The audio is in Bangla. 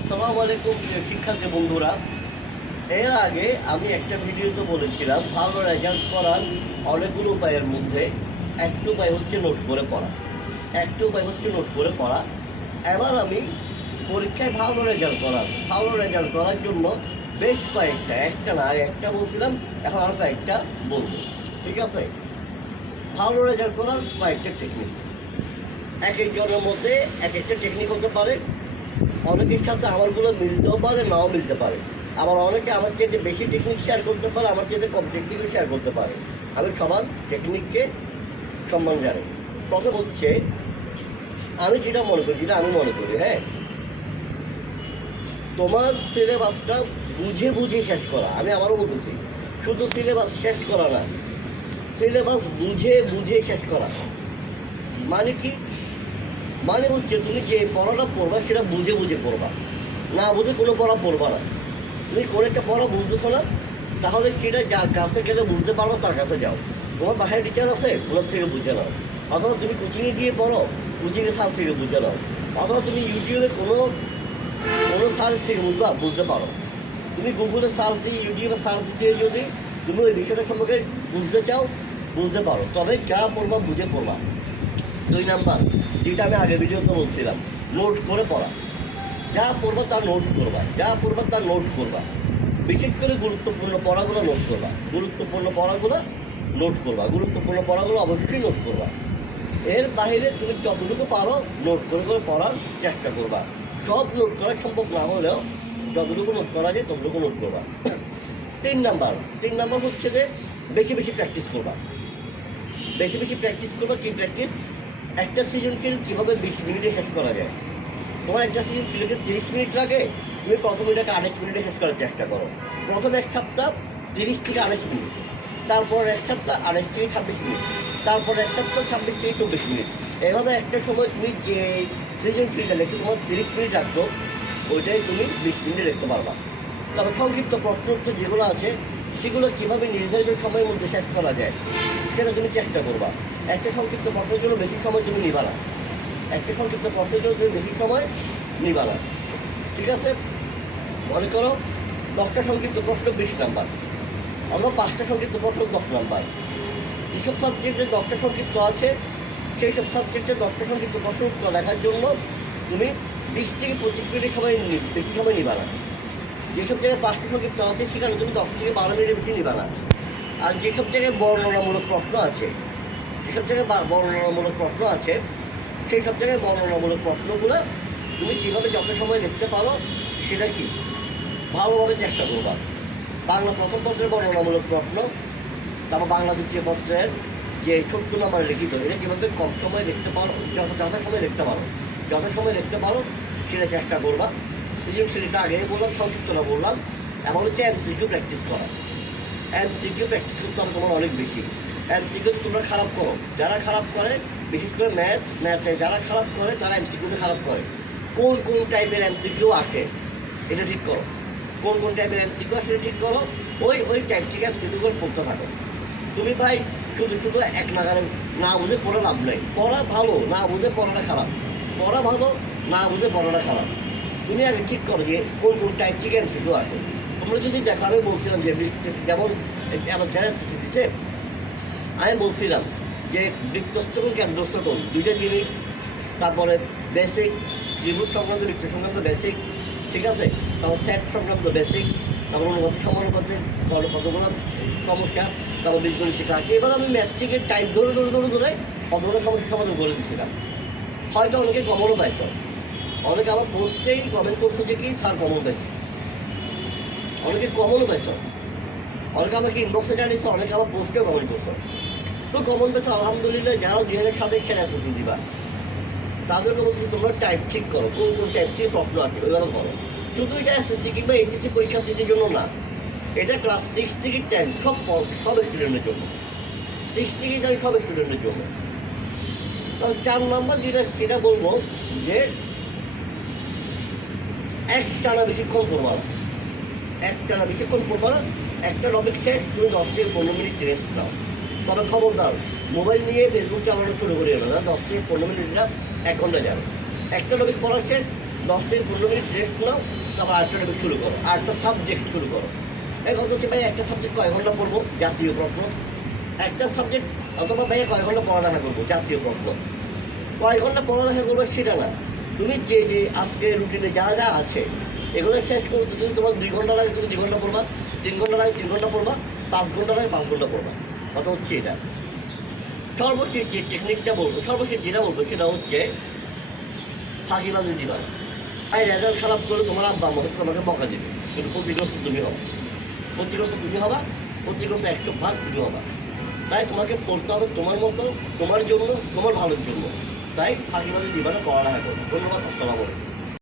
আসসালামু আলাইকুম প্রিয় শিক্ষার্থী বন্ধুরা। এর আগে আমি একটা ভিডিওতে বলেছিলাম ভালো রেজাল্ট করার অনেকগুলো উপায়ের মধ্যে একটা উপায় হচ্ছে নোট করে পড়া। এবার আমি পরীক্ষায় ভালো রেজাল্ট করার জন্য বেশ কয়েকটা, একটা না একটা বলছিলাম, এখন আরও কয়েকটা বলবো। ঠিক আছে? ভালো রেজাল্ট করার কয়েকটা টেকনিক, এক একজনের মধ্যে এক একটা টেকনিক হতে পারে। অনেকের সাথে আমারগুলো মিলতেও পারে, নাও মিলতে পারে। আবার অনেকে আমার চেয়ে বেশি টেকনিক শেয়ার করতে পারে, আমার চেয়ে কম টেকনিকও শেয়ার করতে পারে। আমি সবার টেকনিককে সম্মান জানাই। প্রথম হচ্ছে আমি যেটা মনে করি, হ্যাঁ, তোমার সিলেবাসটা বুঝে শেষ করা। আমি আবারও বলতেছি, শুধু সিলেবাস শেষ করা না, সিলেবাস বুঝে শেষ করা। মানে কি? মানে হচ্ছে তুমি যে পড়াটা পড়বা সেটা বুঝে পড়বা, না বুঝে কোনো পড়া পড়বা না। তুমি কোনো একটা পড়া বুঝতেছো না, তাহলে সেটা যার কাছে গেলে বুঝতে পারো তার কাছে যাও। তোমার বাসায় টিচার আছে, ওনার থেকে বুঝে নাও। অথবা তুমি কোচিংয়ে গিয়ে পড়ো, কোচিংয়ে স্যার থেকে বুঝে নাও। অথবা তুমি ইউটিউবে কোনো সার্চ থেকে বুঝতে পারো। তুমি গুগলে সার্চ দিয়ে, ইউটিউবে সার্চ দিয়ে যদি তুমি ওই বিষয়টা সম্পর্কে বুঝতে পারো, তবে যা পড়বা বুঝে পড়বা। 2 নাম্বার, যেটা আমি আগের ভিডিওতে বলছিলাম, নোট করে পড়া। যা পড়বা তা নোট করবা। বিশেষ করে গুরুত্বপূর্ণ পড়াগুলো অবশ্যই নোট করবা। এর বাইরে তুমি যতটুকু পারো নোট করে পড়ার চেষ্টা করবা। সব নোট করা সম্ভব না হলেও যতটুকু নোট করা যায় ততটুকু নোট করবা। 3 নাম্বার হচ্ছে যে বেশি প্র্যাকটিস করবা। কি প্র্যাকটিস? একটা সৃজনশীল কীভাবে 20 মিনিটে শেষ করা যায়। তোমার একটা সৃজনশীলকে 30 মিনিট লাগে, তুমি প্রথম এটাকে 28 মিনিটে শেষ করার চেষ্টা করো। প্রথম এক সপ্তাহ 30 থেকে 28 মিনিট, তারপর এক সপ্তাহ 28 থেকে 26 মিনিট, তারপর এক সপ্তাহ 26 থেকে 24 মিনিট। এভাবে একটা সময় তুমি যে সৃজনশীলটা লিখে তোমার 30 মিনিট রাখতো, ওইটাই তুমি 20 মিনিটে লিখতে পারবা। তবে সংক্ষিপ্ত প্রশ্ন উত্তর যেগুলো আছে সেগুলো কীভাবে নির্ধারিত সময়ের মধ্যে শেষ করা যায় সেটা তুমি চেষ্টা করবা। একটা সংক্ষিপ্ত প্রশ্নের জন্য বেশি সময় তুমি নিবা না। ঠিক আছে? মনে করো 10টা সংক্ষিপ্ত প্রশ্ন 20 নাম্বার, অথবা 5টা সংক্ষিপ্ত প্রশ্ন 10 নাম্বার। যেসব সাবজেক্টে 10টা সংক্ষিপ্ত আছে সেই সব সাবজেক্টে 10টা সংক্ষিপ্ত প্রশ্ন উত্তর লেখার জন্য তুমি 20 থেকে 25 মিনিটের বেশি সময় নিবা না। যেসব জায়গায় 5টা সংক্ষিপ্ত আছে সেখানে তুমি 10 থেকে 12 মিনিটের বেশি নিবা না। আর যেসব জায়গায় বর্ণনামূলক প্রশ্ন আছে সেই সব জায়গায় বর্ণনামূলক প্রশ্নগুলো তুমি কীভাবে যত সময় লিখতে পারো সেটা কি ভালোভাবে চেষ্টা করবা। বাংলা প্রথম পত্রের বর্ণনামূলক প্রশ্ন, তারপর বাংলা দ্বিতীয় পত্রের যে 70 নাম্বার লিখিত, এটা কীভাবে কম সময় লিখতে পারো, যত সময় লিখতে পারো সেটা চেষ্টা করবা। সৃজনশীলটা আগেই বললাম, সংক্ষিপ্তটা বললাম। এমন হচ্ছে এমসিকিউ প্র্যাকটিস করা। এমসিকিউ প্র্যাকটিস করতে হবে তোমার অনেক বেশি। এমসিকিউ তোমরা খারাপ করো, যারা খারাপ করে, বিশেষ করে ম্যাথে যারা খারাপ করে তারা এমসিকিউতে খারাপ করে। কোন টাইপের এমসিকিউ আসে এটা ঠিক করো। ওই টাইপ থেকে এমসিকিউগুলো পড়তে থাকো। তুমি ভাই শুধু এক নাগারে না বুঝে পড়া লাভ নেই। পড়া ভালো, না বুঝে পড়াটা খারাপ। তুমি আগে ঠিক করো যে কোন টাইপ থেকে এমসিকিউ আসে। তোমরা যদি দেখো, আমি বলছিলাম যে যেমন আমার যারা দিচ্ছে, আমি বলছিলাম যে বৃত্তস্থ কোণ কেন্দ্রস্থ কোণ 2টা জিনিস, তারপরে বেসিক ত্রিভুজ সংক্রান্ত বৃত্ত সংক্রান্ত বেসিক, ঠিক আছে, তারপর সেট সংক্রান্ত বেসিক, তারপর অনুপাতি সমানুপাতের কতগুলো সমস্যা, তারপর বীজগণিত আসে। এবার আমি ম্যাথ্রিকের টাইপ ধরে কতগুলো সমস্যার সমাধান করে দিচ্ছিলাম। হয়তো অনেকে কমনও পাইছ, অনেকে আমার পোস্টেই কমেন্ট করছে যে কি স্যার কমন পাইছে, অনেকে আমাকে ইনবক্সে জানিয়েছে, অনেকে আমার পোস্টেও কমেন্ট করছে। তো কমন পেয়েছে আলহামদুলিল্লাহ। যারা 2027 সালে এসএসসি দিবা তাদেরকে বলছি তোমরা টাইপ ঠিক করো, কোন টাইপ থেকে প্রশ্ন আসে ওইভাবে করো। শুধু এটা এসএসসি কিংবা এইচএসসি পরীক্ষার্থীদের জন্য না, এটা ক্লাস 6 থেকে 10 সব স্টুডেন্টের জন্য। 6 থেকে 10 সব স্টুডেন্টের জন্য। 4 নাম্বার যেটা সেটা বলবো যে একটানা বেশিক্ষণ পড়বা না। একটা টপিক শেষ, তুমি 10 থেকে 15 মিনিট রেস্ট নাও। তবে খবরদার মোবাইল নিয়ে ফেসবুক চালানো শুরু করিও না। 10 থেকে 15 মিনিটটা 1 ঘন্টা যাবে। একটা টপিক পড়া শেষ, 10 থেকে 15 মিনিট রেস্ট নাও, তারপর আরেকটা টপিক শুরু করো, আরেকটা সাবজেক্ট শুরু করো। এখন হচ্ছে ভাই একটা সাবজেক্ট কয় ঘন্টা পড়বো, জাতীয় প্রশ্ন। একটা সাবজেক্ট অথবা ভাই কয় ঘন্টা পড়ালেখা করবো, জাতীয় প্রশ্ন। কয় ঘন্টা পড়ালেখা করবো সেটা না, তুমি যে যে আজকে রুটিনে যা যা আছে এগুলো শেষ করতে যদি তোমার 2 ঘন্টা লাগে তুমি 2 ঘন্টা পড়বা, 3 ঘন্টা লাগে 3 ঘন্টা পড়বা, 5 ঘন্টা লাগে 5 ঘন্টা পড়বা। কথা হচ্ছে এটা। সর্বশেষ যে টেকনিকটা বলবো, সর্বশেষ যেটা বলবো সেটা হচ্ছে ফাঁকিবাজি দিবা না। তাই রেজাল্ট খারাপ করলে তোমার আব্বা আম্মা হয়তো তোমাকে বকা দেবে, কিন্তু ক্ষতিগ্রস্ত তুমি হবা, ক্ষতিগ্রস্ত তুমি হবা, ক্ষতিগ্রস্ত 100 ভাগ তুমি হবা। তাই তোমাকে পড়তে হবে তোমার মতো, তোমার জন্য, তোমার ভালোর জন্য। তাই ফাঁকিবাজি দিবা না, পড়ালেখা করো। ধন্যবাদ, আসসালামু আলাইকুম।